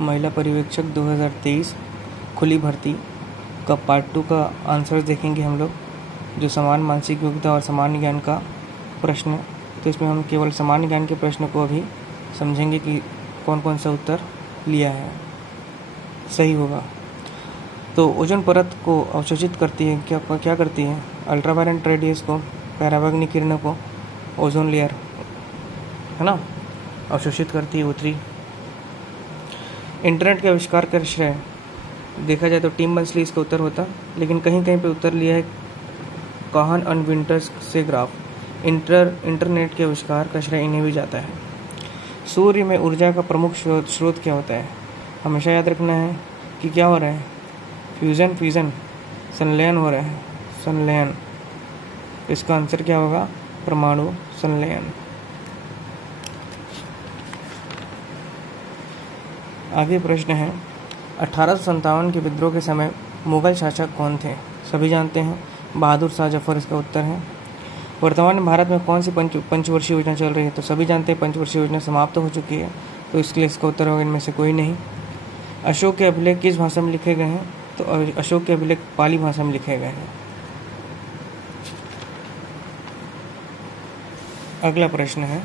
महिला पर्यवेक्षक 2023 खुली भर्ती का पार्ट 2 का आंसर देखेंगे हम लोग, जो समान मानसिक योग्यता और सामान्य ज्ञान का प्रश्न। तो इसमें हम केवल सामान्य ज्ञान के प्रश्न को अभी समझेंगे कि कौन कौन सा उत्तर लिया है सही होगा। तो ओजोन परत को अवशोषित करती है, क्या करती है? अल्ट्रावायलेट रेडियस को, पराबैंगनी किरणों को ओजोन लेयर है ना अवशोषित करती है, उत्तरी। इंटरनेट के आविष्कार का श्रेय देखा जाए तो टिम बर्नर्स-ली इसका उत्तर होता, लेकिन कहीं कहीं पे उत्तर लिया है काहन और विंटर्स से ग्राफ। इंटरनेट के आविष्कार का श्रेय इन्हें भी जाता है। सूर्य में ऊर्जा का प्रमुख स्रोत क्या होता है? हमेशा याद रखना है कि क्या हो रहा है, फ्यूजन संलयन हो रहा है, संलयन। इसका आंसर क्या होगा? परमाणु संलयन। आगे प्रश्न है 1857 के विद्रोह के समय मुगल शासक कौन थे? सभी जानते हैं, बहादुर शाह जफर इसका उत्तर है। वर्तमान में भारत में कौन सी पंचवर्षीय योजना चल रही है? तो सभी जानते हैं पंचवर्षीय योजना समाप्त हो चुकी है, तो इसलिए इसका उत्तर होगा इनमें से कोई नहीं। अशोक के अभिलेख किस भाषा में लिखे गए हैं? तो अशोक के अभिलेख पाली भाषा में लिखे गए हैं। अगला प्रश्न है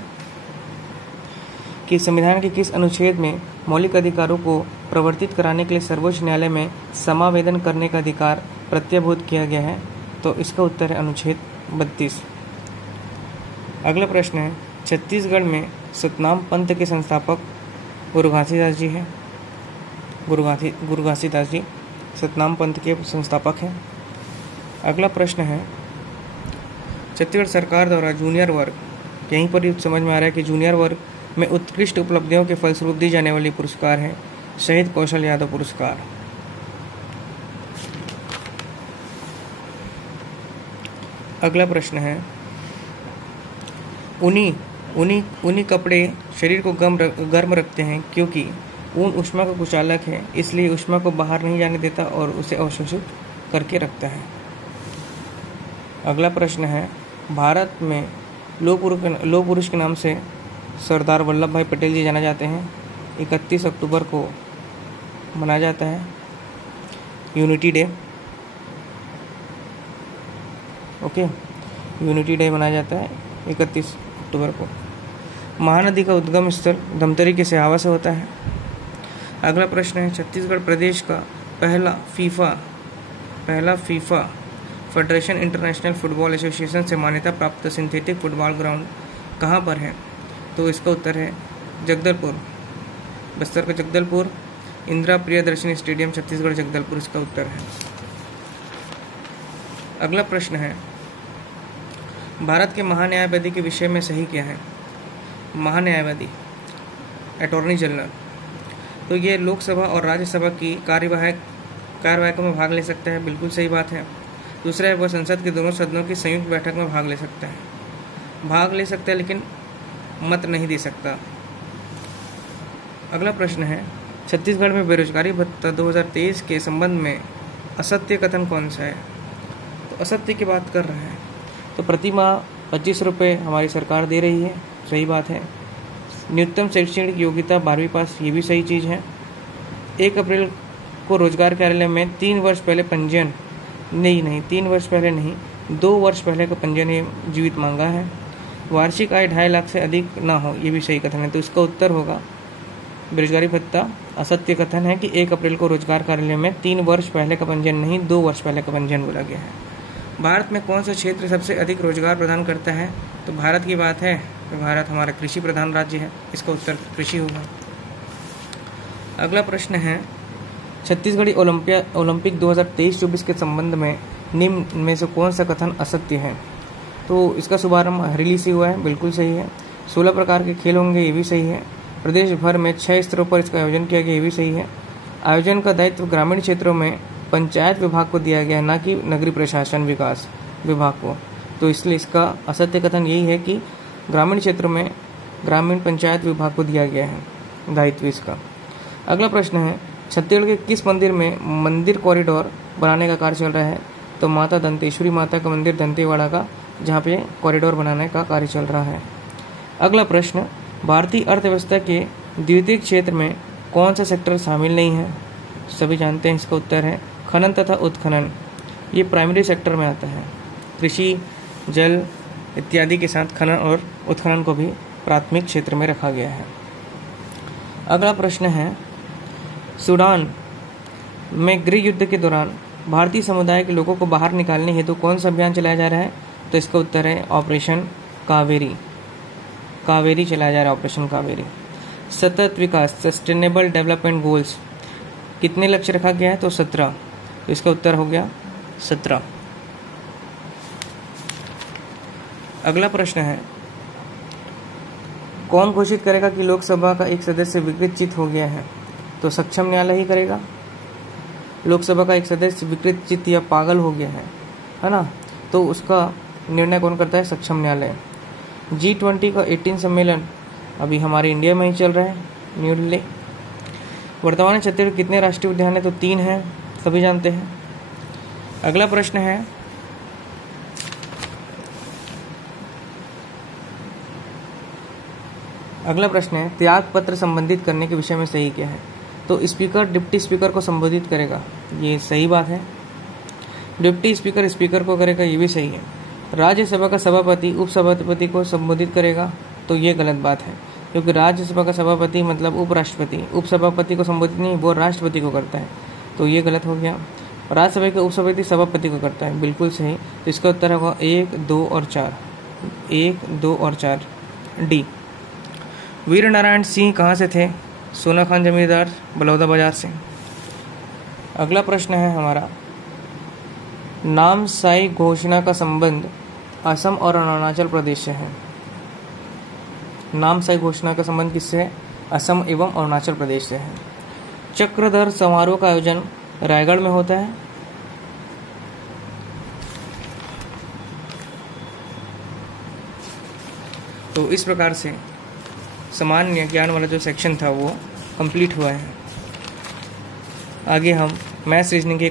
कि संविधान के किस अनुच्छेद में मौलिक अधिकारों को प्रवर्तित कराने के लिए सर्वोच्च न्यायालय में समावेदन करने का अधिकार प्रत्ययभूत किया गया है? तो इसका उत्तर है अनुच्छेद 32। अगला प्रश्न है छत्तीसगढ़ में सतनाम पंथ के संस्थापक गुरु घासीदास जी हैं। गुरु घासीदास जी सतनाम पंथ के संस्थापक हैं। अगला प्रश्न है छत्तीसगढ़ सरकार द्वारा जूनियर वर्ग, यहीं पर समझ में आ रहा है कि जूनियर वर्ग में उत्कृष्ट उपलब्धियों के फलस्वरूप दी जाने वाली पुरस्कार है शहीद कौशल यादव पुरस्कार। अगला प्रश्न है ऊनी कपड़े शरीर को गर्म रखते हैं क्योंकि ऊन ऊष्मा का कुचालक है, इसलिए ऊष्मा को बाहर नहीं जाने देता और उसे अवशोषित करके रखता है। अगला प्रश्न है भारत में लौह पुरुष के नाम से सरदार वल्लभ भाई पटेल जी जाना जाते हैं। 31 अक्टूबर को मनाया जाता है unity day. Okay, unity day मनाया जाता है 31 अक्टूबर को। महानदी का उद्गम स्थल धमतरी के सिहावा से होता है। अगला प्रश्न है छत्तीसगढ़ प्रदेश का पहला FIFA federation international football association से मान्यता प्राप्त सिंथेटिक फुटबॉल ग्राउंड कहाँ पर है? तो इसका उत्तर है जगदलपुर, बस्तर का जगदलपुर। इंदिरा प्रियदर्शनी स्टेडियम छत्तीसगढ़ जगदलपुर इसका उत्तर है। अगला प्रश्न है भारत के महान्यायवादी के विषय में सही क्या है? महान्यायवादी अटॉर्नी जनरल, तो ये लोकसभा और राज्यसभा की कार्यवाहियों में भाग ले सकता है, बिल्कुल सही बात है। दूसरा है वह संसद के दोनों सदनों की संयुक्त बैठक में भाग ले सकता है लेकिन मत नहीं दे सकता। अगला प्रश्न है छत्तीसगढ़ में बेरोजगारी भत्ता 2023 के संबंध में असत्य कथन कौन सा है? तो असत्य की बात कर रहा है। तो प्रति माह 25 रुपये हमारी सरकार दे रही है, सही बात है। न्यूनतम शैक्षणिक योग्यता 12वीं पास, ये भी सही चीज़ है। 1 अप्रैल को रोजगार कार्यालय में 3 वर्ष पहले पंजीयन, नहीं 3 वर्ष पहले नहीं, 2 वर्ष पहले का पंजीयन जीवित मांगा है। वार्षिक आय 2.5 लाख से अधिक ना हो, ये भी सही कथन है। तो इसका उत्तर होगा बेरोजगारी भत्ता असत्य कथन है कि 1 अप्रैल को रोजगार कार्यालय में 3 वर्ष पहले का पंजीयन नहीं, 2 वर्ष पहले का पंजीयन बोला गया है। भारत में कौन सा क्षेत्र सबसे अधिक रोजगार प्रदान करता है? तो भारत की बात है तो भारत हमारा कृषि प्रधान राज्य है, इसका उत्तर कृषि होगा। अगला प्रश्न है छत्तीसगढ़ी ओलंपिक 2023-24 के संबंध में निम्न में से कौन सा कथन असत्य है? तो इसका शुभारंभ हरेली से हुआ है, बिल्कुल सही है। 16 प्रकार के खेल होंगे, ये भी सही है। प्रदेश भर में 6 स्तरों पर इसका आयोजन किया गया, ये भी सही है। आयोजन का दायित्व ग्रामीण क्षेत्रों में पंचायत विभाग को दिया गया है, ना कि नगरीय प्रशासन विकास विभाग को। तो इसलिए इसका असत्य कथन यही है कि ग्रामीण क्षेत्रों में ग्रामीण पंचायत विभाग को दिया गया है दायित्व इसका। अगला प्रश्न है छत्तीसगढ़ के किस मंदिर में मंदिर कॉरिडोर बनाने का कार्य चल रहा है? तो माता दंतेश्वरी माता का मंदिर दंतेवाड़ा का, जहाँ पे कॉरिडोर बनाने का कार्य चल रहा है। अगला प्रश्न भारतीय अर्थव्यवस्था के द्वितीय क्षेत्र में कौन सा सेक्टर शामिल नहीं है? सभी जानते हैं, इसका उत्तर है खनन तथा उत्खनन। ये प्राइमरी सेक्टर में आता है। कृषि, जल इत्यादि के साथ खनन और उत्खनन को भी प्राथमिक क्षेत्र में रखा गया है। अगला प्रश्न है, सूडान में गृह युद्ध के दौरान भारतीय समुदाय के लोगों को बाहर निकालने हेतु कौन सा अभियान चलाया जा रहा है? तो इसका उत्तर है ऑपरेशन कावेरी। कावेरी चलाया जा रहा है, ऑपरेशन कावेरी। सतत विकास, सस्टेनेबल डेवलपमेंट गोल्स, कितने लक्ष्य रखा गया है? तो 17। तो इसका उत्तर हो गया 17। अगला प्रश्न है, कौन घोषित करेगा कि लोकसभा का एक सदस्य विकृत हो गया है? तो सक्षम न्यायालय ही करेगा। लोकसभा का एक सदस्य विकृत या पागल हो गया है ना, तो उसका निर्णय कौन करता है? सक्षम न्यायालय। G20 का 18 सम्मेलन अभी हमारे इंडिया में ही चल रहा है, न्यू दिल्ली। वर्तमान में छत्तीसगढ़ कितने राष्ट्रीय उद्यान है? तो 3 हैं, सभी जानते हैं। अगला प्रश्न है, त्याग पत्र संबंधित करने के विषय में सही क्या है? तो स्पीकर डिप्टी स्पीकर को संबोधित करेगा, ये सही बात है। डिप्टी स्पीकर स्पीकर को करेगा, ये भी सही है। राज्यसभा का सभापति उपसभापति को संबोधित करेगा, तो ये गलत बात है, क्योंकि राज्यसभा का सभापति मतलब उपराष्ट्रपति, उपसभापति को संबोधित नहीं, वो राष्ट्रपति को करता है, तो ये गलत हो गया। राज्यसभा के उपसभापति सभापति को करता है, बिल्कुल सही। तो इसका उत्तर होगा 1, 2 और 4। 1, 2 और 4 डी। वीर नारायण सिंह कहाँ से थे? सोना खान जमींदार, बलौदाबाजार से। अगला प्रश्न है हमारा, नामसाई घोषणा का संबंध असम और अरुणाचल प्रदेश से है। नामसाई घोषणा का संबंध किससे है? असम एवं अरुणाचल प्रदेश से है। चक्रधर समारोह का आयोजन रायगढ़ में होता है। तो इस प्रकार से सामान्य ज्ञान वाला जो सेक्शन था वो कंप्लीट हुआ है। आगे हम मैथ्स रीजनिंग के